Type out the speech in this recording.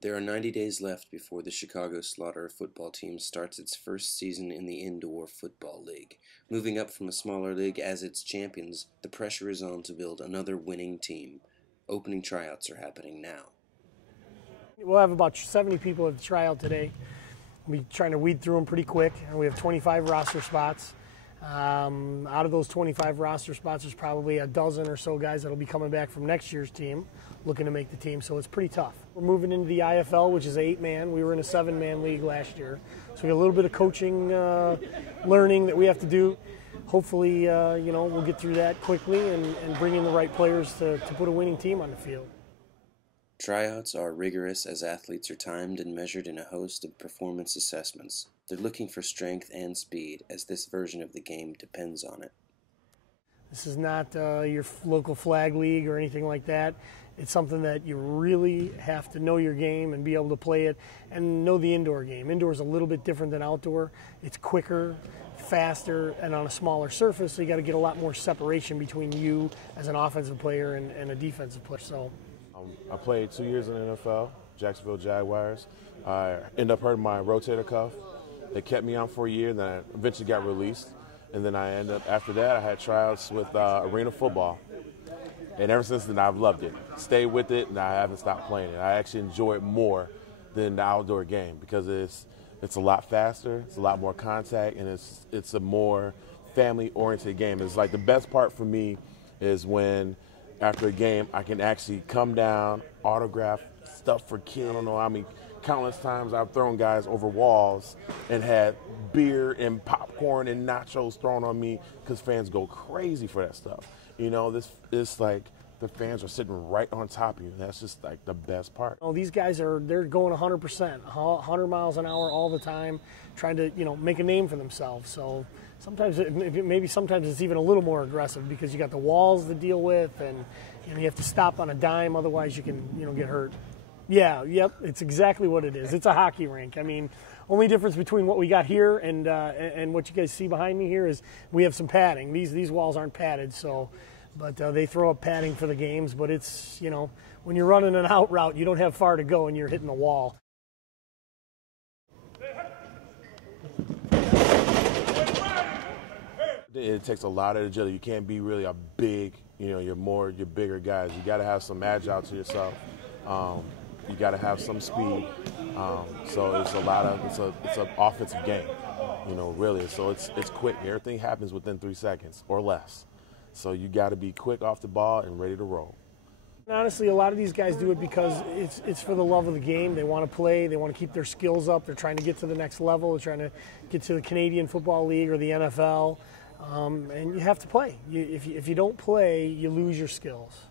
There are 90 days left before the Chicago Slaughter football team starts its first season in the Indoor Football League. Moving up from a smaller league as its champions, the pressure is on to build another winning team. Opening tryouts are happening now. We'll have about 70 people at the tryout today. We'll be trying to weed through them pretty quick. We have 25 roster spots. Out of those 25 roster spots, there's probably a dozen or so guys that will be coming back from next year's team looking to make the team, so it's pretty tough. We're moving into the IFL, which is 8-man. We were in a 7-man league last year, so we got a little bit of coaching, learning that we have to do. Hopefully, we'll get through that quickly and bring in the right players to put a winning team on the field. Tryouts are rigorous as athletes are timed and measured in a host of performance assessments. They're looking for strength and speed, as this version of the game depends on it. This is not your local flag league or anything like that. It's something that you really have to know your game and be able to play it and know the indoor game. Indoor is a little bit different than outdoor. It's quicker, faster, and on a smaller surface, so you got to get a lot more separation between you as an offensive player and a defensive player. So, I played 2 years in the NFL, Jacksonville Jaguars. I ended up hurting my rotator cuff. They kept me on for a year, then I eventually got released. And then I ended up, after that, I had tryouts with arena football. And ever since then, I've loved it. Stayed with it, and I haven't stopped playing it. I actually enjoy it more than the outdoor game because it's a lot faster, it's a lot more contact, and it's a more family-oriented game. It's like the best part for me is when, after a game, I can actually come down, autograph stuff for kids. I don't know how many countless times I've thrown guys over walls and had beer and popcorn and nachos thrown on me because fans go crazy for that stuff. You know, this is like the fans are sitting right on top of you. That's just like the best part. Oh, these guys they're going 100%, 100 miles an hour all the time, trying to make a name for themselves. So sometimes sometimes it's even a little more aggressive because you got the walls to deal with, and you have to stop on a dime, otherwise you can get hurt. Yeah, yep, it's exactly what it is. It's a hockey rink. I mean, only difference between what we got here and what you guys see behind me here is we have some padding. These walls aren't padded, so, but they throw up padding for the games. But it's, when you're running an out route, you don't have far to go and you're hitting the wall. It takes a lot of agility. You can't be really a big, you're bigger guys. You got to have some agile to yourself. You got to have some speed. So it's an offensive game, really. So it's quick. Everything happens within 3 seconds or less. So you got to be quick off the ball and ready to roll. Honestly, a lot of these guys do it because it's for the love of the game. They want to play. They want to keep their skills up. They're trying to get to the next level. They're trying to get to the Canadian Football League or the NFL. And you have to play. If you don't play, you lose your skills.